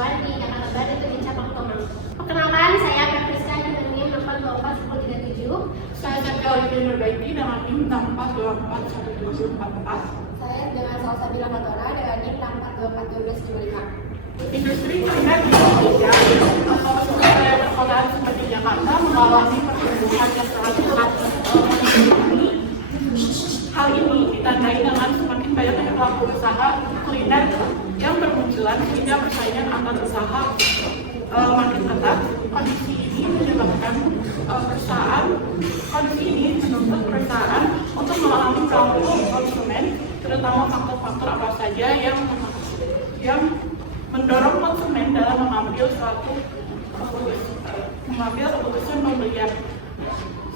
Cuan di Jakarta Barat itu di cabang Tomang. Perkenalkan, saya Prapriska dengan NIM 4241037. Saya Satya Olivia Nurbaiti dengan NIM 4241744. Saya dengan Salsabila Matora dengan NIM 4241255. Industri kuliner di Indonesia atau wilayah perkotaan seperti Jakarta mengalami pertumbuhan yang sangat pesat. Hal ini ditandai dengan semakin banyaknya pelaku usaha kuliner yang bermunculan sehingga persaingan antar usaha makin ketat. Kondisi ini menuntut perusahaan untuk memahami pelaku konsumen, terutama faktor-faktor apa saja yang mendorong konsumen dalam mengambil keputusan pembelian.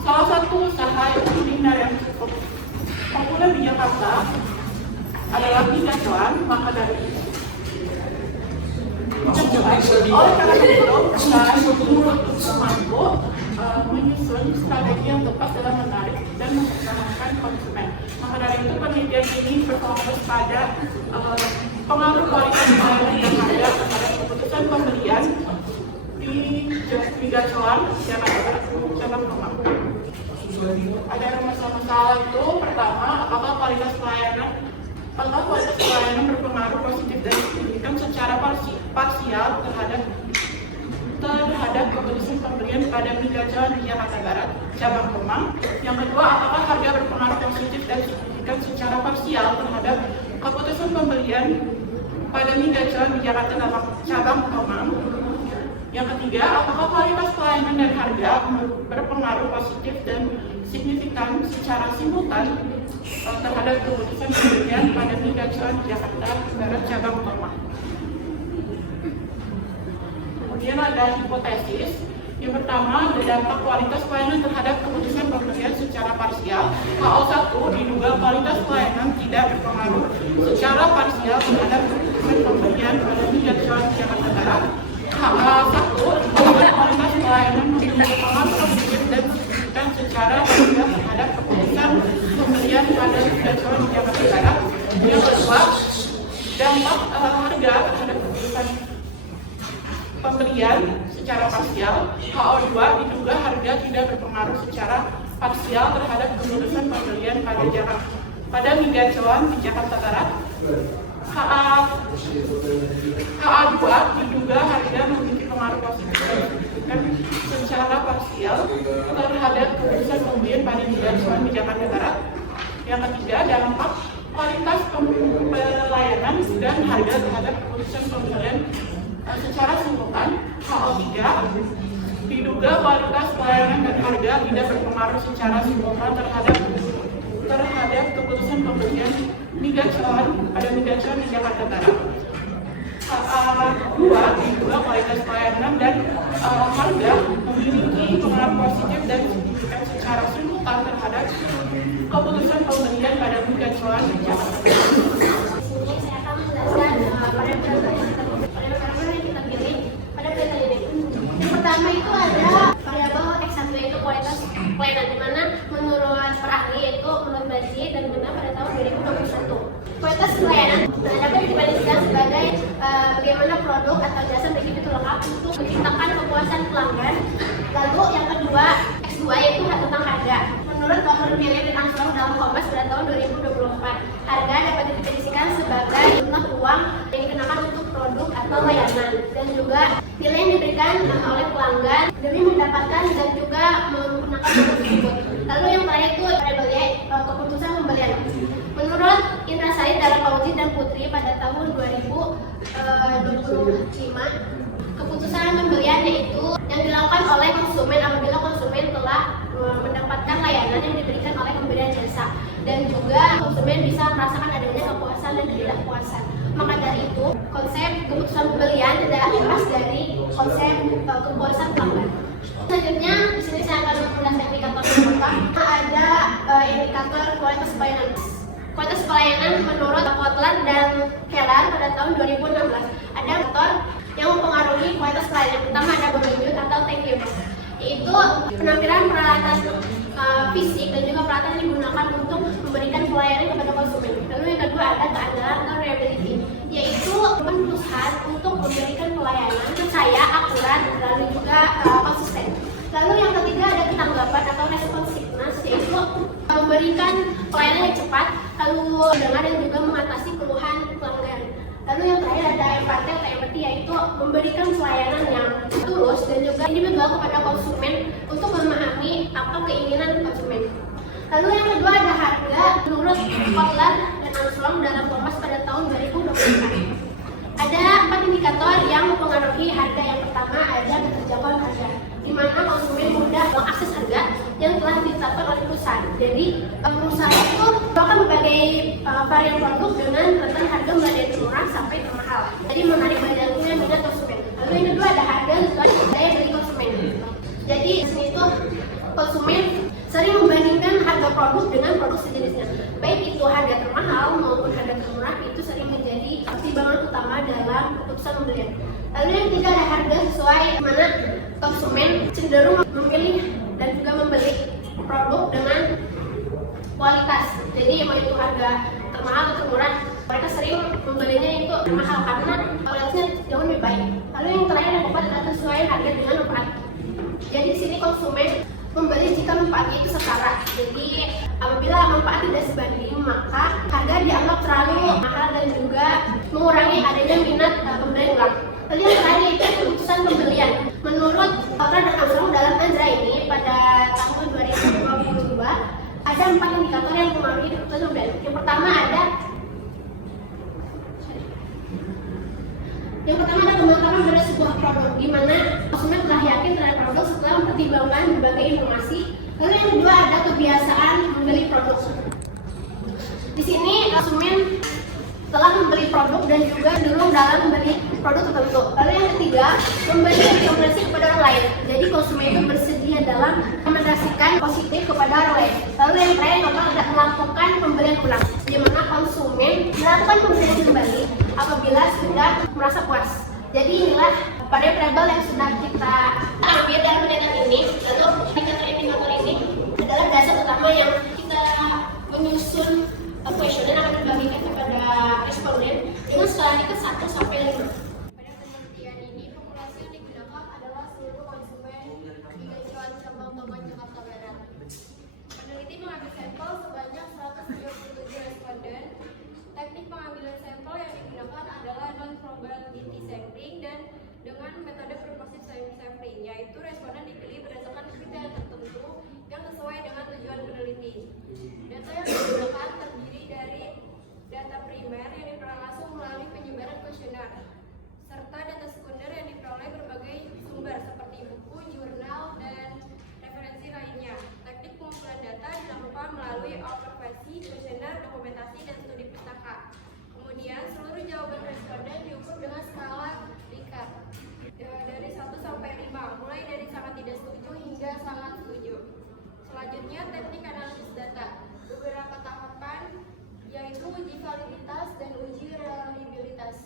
Salah satu usaha kuliner yang cukup populer di Jakarta adalah Mie Gacoan. Maka dari oleh karena itu, perusahaan mampu menyusun strategi yang tepat dalam menarik dan mempertahankan konsumen. Maka dari itu, penelitian ini berfokus pada pengaruh kualitas pelayanan dan harga terhadap keputusan pembelian di Mie Gacoan Jakarta cabang Tomang. Ada masalah itu. Pertama, apakah kualitas pelayanan berpengaruh positif dan signifikan secara parsial terhadap keputusan pembelian pada Mie Gacoan di Jakarta Barat cabang Tomang. Yang kedua, apakah harga berpengaruh positif dan signifikan secara parsial terhadap keputusan pembelian pada Mie Gacoan di Jakarta cabang Tomang. Yang ketiga, apakah kualitas pelayanan dan harga berpengaruh positif dan signifikan secara simultan terhadap keputusan pembelian pada Mie Gacoan di Jakarta Barat cabang Tomang. Kemudian ada hipotesis. Yang pertama, ada dampak kualitas pelayanan terhadap keputusan pembelian secara parsial. HO1 diduga kualitas pelayanan tidak berpengaruh secara parsial terhadap keputusan pembelian pada Mie Gacoan di Jakarta Barat. HA1 diduga kualitas pelayanan memiliki pengaruh positif dan signifikan secara parsial terhadap keputusan pembelian pada Mie Gacoan di Jakarta Barat. Yang kedua, dampak harga terhadap keputusan pembelian secara parsial. HO2 diduga harga tidak berpengaruh secara parsial terhadap keputusan pembelian pada Mie Gacoan di Jakarta Barat. HA2 diduga harga memiliki pengaruh positif dan secara parsial terhadap keputusan pembelian pada Mie Gacoan di Jakarta Barat. Yang ketiga, dampak kualitas pelayanan dan harga terhadap keputusan pembelian secara simultan. HO3 diduga kualitas pelayanan dan harga tidak berpengaruh secara simultan terhadap keputusan pembelian Mie Gacoan pada Mie Gacoan di Jakarta Barat. HA2 diduga kualitas pelayanan dan harga memiliki pengaruh positif dan signifikan secara simultan terhadap keputusan pembelian pada Mie Gacoan di Jakarta Barat. Pertama itu ada variabel X1 yaitu kualitas pelayanan, di mana menurut per ahli yaitu menurut Bazi dan Guna pada tahun 2021. Kualitas pelayanan dapat dibandingkan sebagai bagaimana produk atau jasa begitu lengkap untuk menciptakan kepuasan pelanggan. Lalu yang kedua X2 yaitu tentang harga. Menurut Dr. Miriam Ansor dalam Kompas pada tahun 2024, harga dapat didefinisikan sebagai jumlah uang yang dikenakan untuk produk atau layanan dan juga nilai yang diberikan oleh pelanggan demi mendapatkan dan juga menggunakan produk tersebut. Lalu yang terakhir itu variabelnya keputusan pembelian. Menurut Indra Said dalam Fauzi dan Putri pada tahun 2025, keputusan pembelian yaitu yang dilakukan oleh konsumen apabila konsumen telah mendapatkan layanan yang diberikan oleh pemberian jasa dan juga konsumen bisa merasakan adanya kepuasan dan ketidakpuasan. Maka dari itu, konsep keputusan pembelian tidak lepas dari konsep kepuasan pelanggan. Selanjutnya, di sini saya akan menjelaskan indikator beberapa. Ada indikator kualitas pelayanan. Kualitas pelayanan menurut Kotler dan Keller pada tahun 2016. Ada faktor yang mempengaruhi kualitas pelayanan. Pertama ada berlanjut atau TQ, yaitu penampilan peralatan fisik dan juga peralatan yang digunakan untuk memberikan pelayanan kepada konsumen. Lalu yang kedua ada keandalan atau reliability, yaitu perusahaan untuk memberikan pelayanan percaya, akurat, lalu juga konsisten. Lalu yang ketiga ada ketanggapan atau responsiveness, yaitu memberikan pelayanan yang cepat, lalu mendengar dan juga mengatasi keluhan pelanggan. Lalu yang terakhir ada empati atau empati, yaitu memberikan pelayanan yang tulus dan juga individual kepada konsumen untuk memahami apa keinginan konsumen. Lalu yang kedua ada harga. Menurut Kotler dan Armstrong dalam Kompas pada tahun 2024. Ada 4 indikator yang mempengaruhi harga. Yang pertama ada keterjangkauan harga, di mana konsumen mudah mengakses harga yang telah ditetapkan oleh perusahaan. Jadi perusahaan itu melakukan berbagai varian produk dengan rentang harga mulai dari termurah sampai termahal. Jadi menarik minat konsumen. Lalu yang kedua ada harga sesuai daya beli konsumen. Jadi di sini itu konsumen sering membandingkan harga produk dengan produk sejenisnya. Baik itu harga termahal maupun harga termurah, itu sering menjadi pertimbangan utama dalam keputusan pembelian. Lalu yang ketiga ada harga sesuai mana konsumen cenderung memilih dan juga membeli produk dengan kualitas. Jadi mau itu harga termahal atau termurah, mereka sering membelinya itu termahal karena kualitasnya jauh lebih baik. Lalu yang terakhir yang keempat adalah sesuai harga dengan manfaat. Jadi di sini konsumen membeli jika manfaatnya itu setara. Jadi apabila manfaat tidak sebanding, maka harga dianggap terlalu mahal dan juga mengurangi adanya minat pembelian ulang. Lalu yang terakhir itu keputusan pembelian. Menurut Kotler dan Armstrong dalam Andra ini pada tahun 2022 ada 4 indikator yang mempengaruhi keputusan pembelian. Yang pertama ada pemantauan pada sebuah produk, di mana konsumen telah yakin terhadap produk setelah mempertimbangkan berbagai informasi. Lalu yang kedua ada kebiasaan membeli produk. Di sini konsumen telah membeli produk dan juga cenderung dalam membeli produk tertentu. Lalu yang ketiga, memberi rekomendasi kepada orang lain. Jadi konsumen itu bersedia dalam merekomendasikan positif kepada orang lain. Lalu yang terakhir adalah melakukan pembelian ulang, di mana konsumen melakukan pembelian kembali apabila sudah merasa puas. Jadi inilah variabel yang sudah kita ambil dalam penelitian ini. Lalu indikator ini adalah dasar utama yang kita menyusun kuesioner akan dibagikan kepada responden dengan skala dari 1 sampai 5. Pada penelitian ini, populasi yang digunakan adalah seluruh konsumen di Gacuan Cabang Toban, Jakarta Barat. Peneliti mengambil sampel sebanyak 137 responden. Teknik pengambilan sampel yang digunakan adalah non-probability sampling dan dengan metode purposive sampling, yaitu responden dipilih berdasarkan kriteria tertentu yang sesuai dengan tujuan peneliti. Data yang digunakan terdiri dari data primer yang diperoleh langsung melalui penyebaran kuesioner, serta data sekunder yang diperoleh berbagai sumber seperti buku, jurnal, dan referensi lainnya. Teknik pengumpulan data dilakukan melalui observasi, kuesioner, dokumentasi, dan studi pustaka. Kemudian seluruh jawaban responden diukur dengan skala Likert dari 1 sampai 5, mulai dari sangat tidak setuju hingga sangat setuju. Selanjutnya teknik analisis data. Beberapa tahapan yaitu uji validitas dan uji reliabilitas.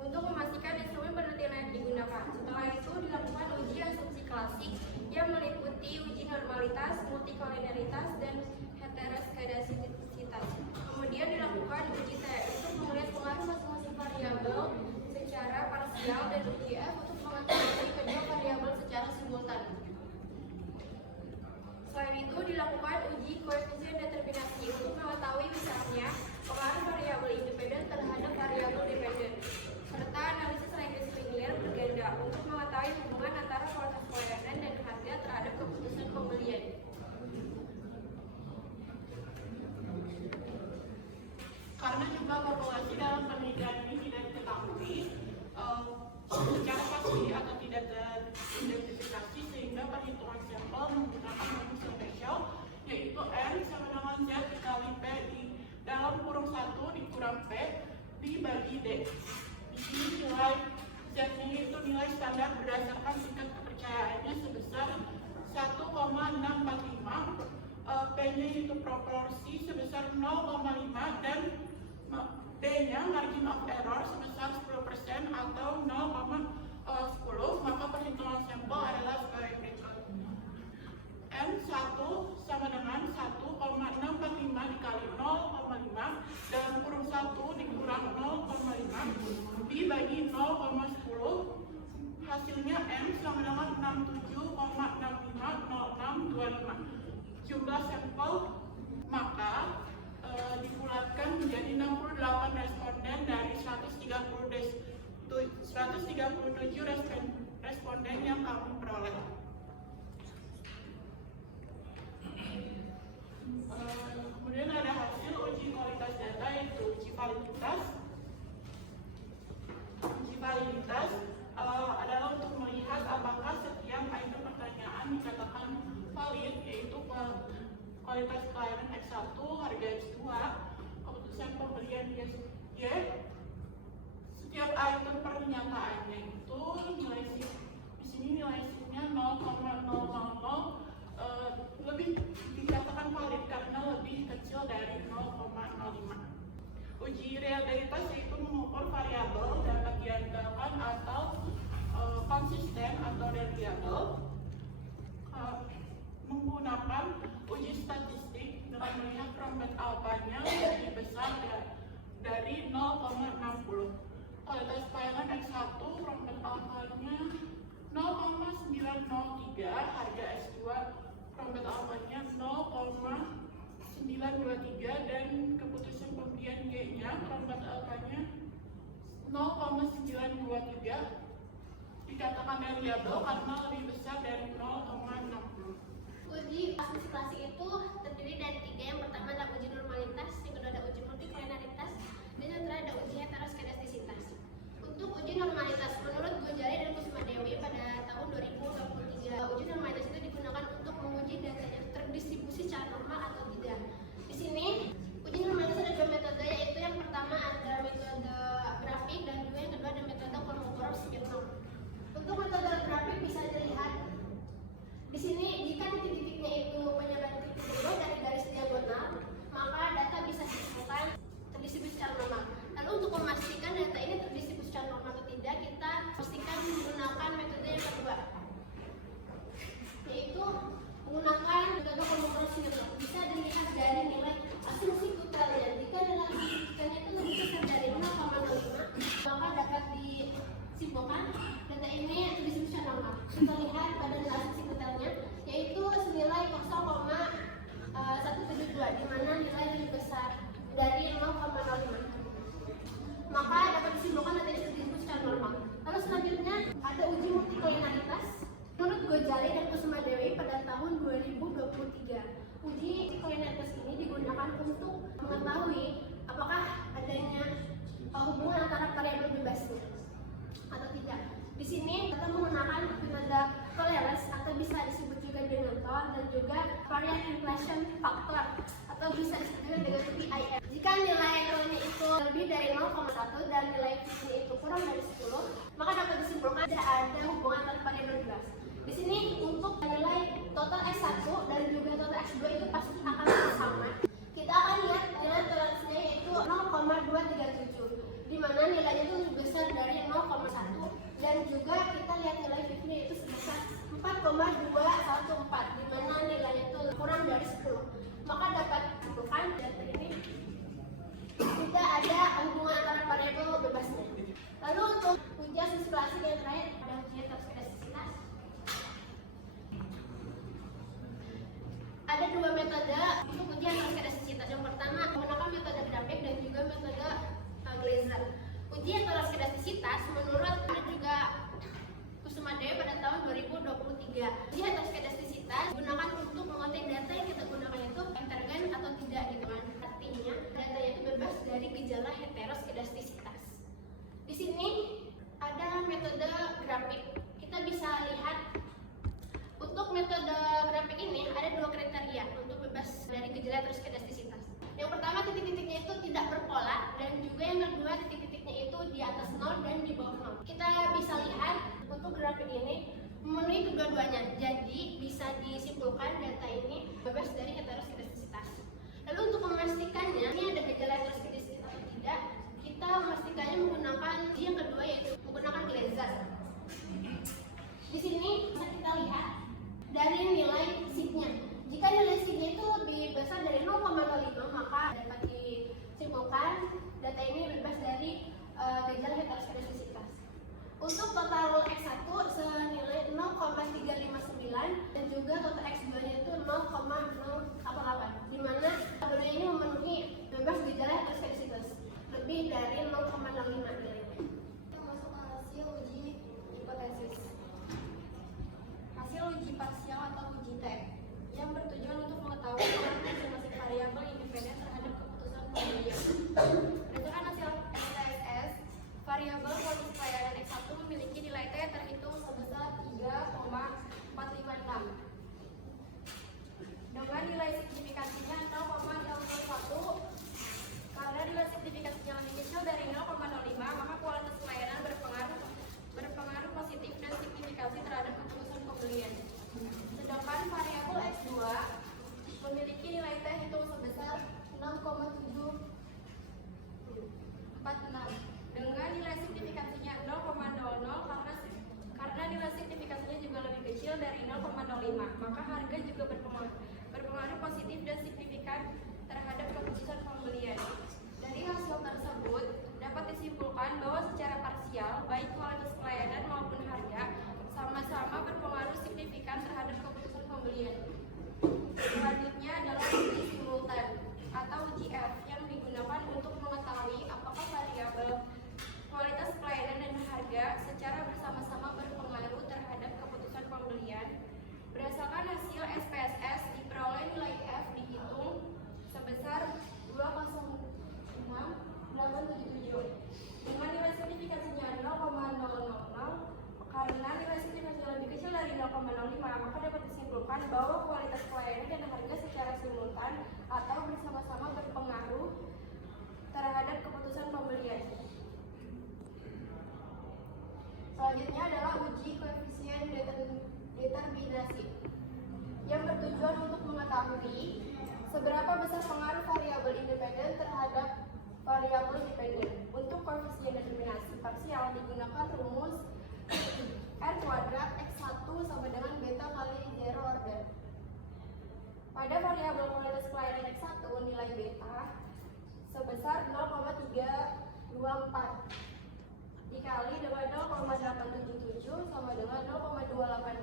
Untuk memastikan instrumen penelitian yang digunakan. Setelah itu dilakukan uji asumsi klasik yang meliputi uji normalitas, multikolinialitas, dan heteroskedasisitas. Kemudian dilakukan uji T untuk melihat pengaruh masing-masing variabel secara parsial dan uji F untuk mengetahui kedua variabel secara simultan. Selain itu dilakukan uji koefisien determinasi untuk mengetahui misalnya pengaruh variabel independen terhadap variabel dependen, serta analisis regresi linier berganda untuk mengetahui hubungan antara kualitas pelayanan dan harga terhadap keputusan pembelian. Karena jumlah populasi dalam penelitian ini tidak diketahui secara pasti atau tidak teridentifikasi, sehingga perhitungan sampel menggunakan Gaussian ratio, yaitu N sama dengan Z dikali P dalam kurung 1 dikurang P dibagi D. Di sini nilai Z ini itu nilai standar berdasarkan tingkat kepercayaannya sebesar 1,645, P-nya itu proporsi sebesar 0,5 dan D-nya margin of error sebesar 10% atau 0,10, maka perhitungan sampel adalah sebagai berikut. N1 sama dengan 1,645 dikali 0,5 67,650625. Jumlah sampel maka dibulatkan menjadi 68 responden dari 137 responden yang kami peroleh. Kemudian ada hasil uji kualitas data, yaitu uji validitas. Uji validitas adalah untuk melihat apakah setiap item pertanyaan dikatakan valid, yaitu kualitas pelayanan X1, harga X2, keputusan pembelian Y. Setiap item pernyataannya itu nilai SIM, di sini nilai SIM-nya 0,000 lebih dikatakan valid karena lebih kecil dari 0,05. Uji realitas yaitu mengukur variabel dapat diandalkan atau konsisten atau reliable menggunakan uji statistik dengan melihat trompet alfanya lebih besar dari 0,60. Kualitas pelayanan X1 trompet alfanya 0,903, harga S2 trompet alfanya 0,923 dan keputusan pembelian Y-nya trompet alfanya 0,923 dikatakan reliable karena lebih besar dari 0,60. Uji asosiasi itu terdiri dari 3. Yang pertama adalah uji normalitas, yang kedua ada uji multikolonialitas, dan yang terakhir ada uji heteroskedastisitas. Untuk uji normalitas, menurut Gojali dan Kusuma Dewi pada tahun 2023, uji normalitas itu digunakan untuk menguji data yang terdistribusi secara normal atau tidak. Di sini, uji normalitas ada 2 metode, yaitu yang pertama ada metode grafik dan juga yang kedua ada metode pengukuran spiral. Untuk metode grafik bisa dilihat di sini, jika titik-titiknya itu penyebaran titik bawah dari garis diagonal, maka data bisa ditemukan terdistribusi secara normal. Lalu untuk memastikan data ini terdistribusi secara normal atau tidak, kita pastikan menggunakan metode yang kedua, yaitu menggunakan metode pengukuran spiral. Bisa dilihat dari nilai asumsi kutalnya. Jika nilai asumsi kutalnya itu lebih besar dari 0,05, maka dapat disimpulkan data ini terdistribusi secara normal. Kita lihat pada nilai asumsi kutalnya, yaitu senilai 0,172, di mana nilai lebih besar dari 0,05. Maka dapat disimpulkan data ini terdistribusi secara normal. Lalu selanjutnya ada uji multikolonialitas. Menurut Gojali dan Kusuma Dewi pada tahun 2023, uji kolonialitas ini digunakan untuk mengetahui apakah adanya hubungan antara variabel bebasnya atau tidak. Di sini kita menggunakan metode tolerance atau bisa disebut juga dengan TOR, dan juga varian inflation factor atau bisa disebut dengan VIF. Jika nilai L-nya itu lebih dari 0,1 dan nilai V-nya itu kurang dari 10, maka dapat disimpulkan tidak ada hubungan antara variabel bebas. Di sini untuk nilai total S1 dan juga total S2 itu pasti akan sama. Kita akan lihat nilai toleransinya yaitu 0,237, di mana nilainya itu lebih besar dari 0,1, dan juga kita lihat nilai V-nya itu sebesar 4,214, di mana nilainya itu kurang dari 10. Maka dapat disimpulkan data ini tidak ada hubungan antara variabel bebasnya. Lalu untuk uji asumsi klasik yang terakhir ada uji heteroskedastisitas. Ada 2 metode untuk uji heteroskedastisitas. Yang pertama menggunakan metode grafik dan juga metode Glaser. Uji heteroskedastisitas menurut ada juga Kusuma Dewi pada tahun 2023. Uji heteroskedastisitas digunakan untuk mengotak data yang kita gunakan itu heterogen atau tidak gitu kan. Artinya data itu bebas dari gejala heteroskedastisitas. Di sini ada metode grafik. Kita bisa lihat untuk metode grafik ini ada 2 kriteria untuk bebas dari gejala heteroskedastisitas. Yang pertama, titik-titiknya itu tidak berpola, dan juga yang kedua, titik-titiknya itu di atas 0 dan di bawah 0. Kita bisa lihat untuk grafik ini memenuhi kedua-duanya, jadi bisa disimpulkan data ini bebas dari heteroskedastisitas. Lalu untuk memastikannya ini ada gejala heteroskedastisitas atau tidak, kita memastikannya menggunakan uji yang kedua, yaitu menggunakan Glaser. Di sini bisa kita lihat dari nilai SIG-nya. Jika nilai SIG-nya itu lebih besar dari 0,05, maka dapat disimpulkan data ini bebas dari gejala heteroskedastisitas. Untuk total X1 senilai 0,35, juga total X2-nya itu 0,088, di mana tabelnya ini memenuhi 19 gejala heteroskedisitas, lebih dari 0,05 nilainya. Kita masuk ke hasil uji hipotesis. Hasil uji parsial atau uji T yang bertujuan untuk mengetahui pengaruh masing-masing variabel independen terhadap keputusan pembelian. Berdasarkan hasil SPSS, variabel kondisi pelayanan X1 memiliki nilai T terhitung sebesar 3,456 dengan nilai signifikansinya 0,001. Karena nilai signifikansinya lebih kecil dari 0,05, maka kualitas pelayanan berpengaruh positif dan signifikansi terhadap keputusan pembelian. Sedangkan variabel X2 memiliki nilai T hitung sebesar 6,746 dengan nilai signifikansinya 0,00. Karena nilai signifikansinya juga lebih kecil dari 0,05, maka harga juga berpengaruh positif dan signifikan terhadap keputusan pembelian. Dari hasil tersebut dapat disimpulkan bahwa secara parsial baik kualitas pelayanan maupun harga sama-sama berpengaruh signifikan terhadap keputusan pembelian. Selanjutnya adalah uji simultan atau uji F yang digunakan untuk mengetahui apakah variabel kualitas pelayanan dan harga secara bersama-sama berpengaruh terhadap keputusan pembelian. Berdasarkan hasil SPSS, diperoleh nilai F dihitung sebesar 206,877 dengan nilai signifikansinya 0,000. Karena nilai signifikansinya lebih kecil dari 0,05, maka dapat disimpulkan bahwa kualitas pelayanan dan harga secara simultan atau bersama-sama berpengaruh terhadap keputusan pembelian. Selanjutnya adalah uji koefisien determinasi yang bertujuan untuk mengetahui seberapa besar pengaruh variabel independen terhadap variabel dependen. Untuk koefisien determinasi parsial digunakan rumus R kuadrat X1 sama dengan beta kali zero order. Pada variabel kualitas pelayanan X1, nilai beta sebesar 0,324 dikali dengan 0,877 sama dengan 0,284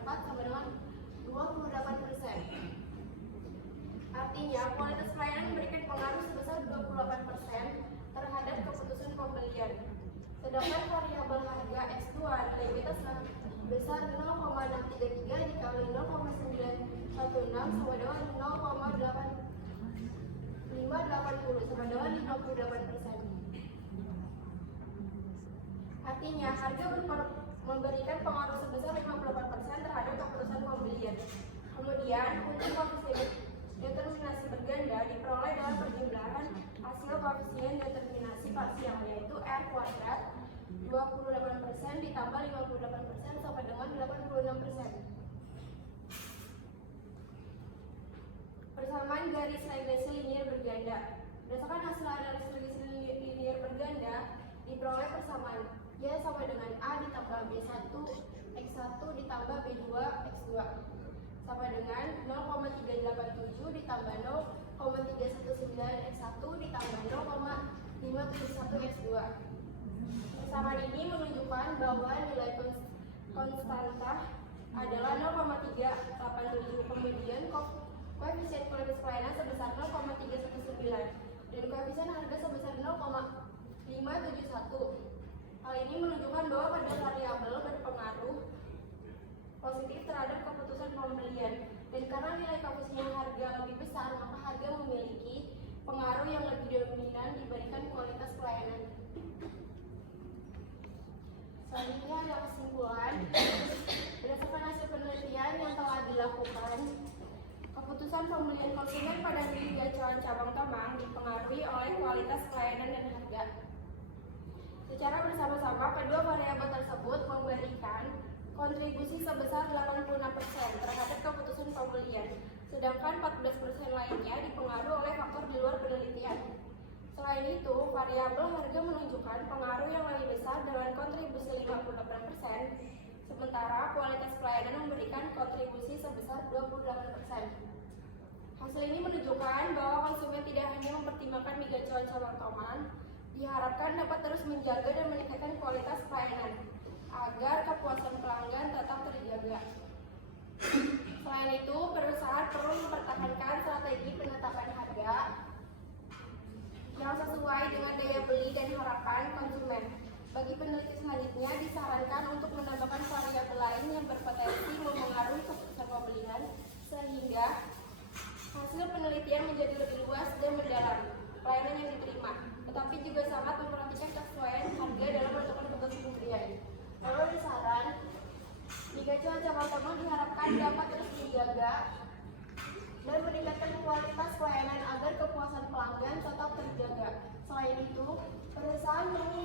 sama dengan 28%. Artinya kualitas pelayanan memberikan pengaruh sebesar 28% terhadap keputusan pembelian. Sedangkan variabel harga X2 nilai beta sebesar 0,633 dikali 0,916 sama dengan 0,8580 sama dengan 58%. Artinya, harga memberikan pengaruh sebesar 58% terhadap keputusan pembelian. Kemudian, untuk koefisien determinasi berganda diperoleh dalam perjumlahan hasil koefisien determinasi parsial, yaitu R kuadrat 28% ditambah 58% sama dengan 86%. Persamaan garis regresi linier berganda. Berdasarkan hasil analisis regresi linier berganda, diperoleh persamaan Y sama dengan A ditambah B1 X1 ditambah B2 X2 sama dengan 0,387 ditambah 0,319 X1 ditambah 0,571 X2. Persamaan ini menunjukkan bahwa nilai konstanta adalah 0,387. Kemudian koefisien kualitas pelayanan sebesar 0,319 dan koefisien harga sebesar 0,571. Hal ini menunjukkan bahwa pada variabel berpengaruh positif terhadap keputusan pembelian, dan karena nilai koefisien harga lebih besar, maka harga memiliki pengaruh yang lebih dominan dibandingkan kualitas pelayanan. Selanjutnya ada kesimpulan. Berdasarkan hasil penelitian yang telah dilakukan, keputusan pembelian konsumen pada Liga Cuan Cabang Tomang dipengaruhi oleh kualitas pelayanan dan harga. Secara bersama-sama, kedua variabel tersebut memberikan kontribusi sebesar 86% terhadap keputusan pembelian, sedangkan 14% lainnya dipengaruhi oleh faktor di luar penelitian. Selain itu, variabel harga menunjukkan pengaruh yang lebih besar dengan kontribusi 58%, sementara kualitas pelayanan memberikan kontribusi sebesar 28%. Hasil ini menunjukkan bahwa konsumen tidak hanya mempertimbangkan Liga Cuan Cabang Tomang, diharapkan dapat terus menjaga dan meningkatkan kualitas pelayanan agar kepuasan pelanggan tetap terjaga. Selain itu, perlu mempertahankan strategi penetapan harga yang sesuai dengan daya beli dan harapan konsumen. Bagi peneliti selanjutnya, disarankan untuk menambahkan variabel lain yang berpotensi mempengaruhi keputusan pembelian sehingga hasil penelitian menjadi lebih luas dan mendalam pelayanan yang diterima, tetapi juga sangat memperhatikan kesesuaian harga dalam menentukan keputusan pembelian. Lalu disaran, jika cuaca Batomo diharapkan dapat terus dijaga dan meningkatkan kualitas pelayanan agar kepuasan pelanggan tetap terjaga. Selain itu, perusahaan perlu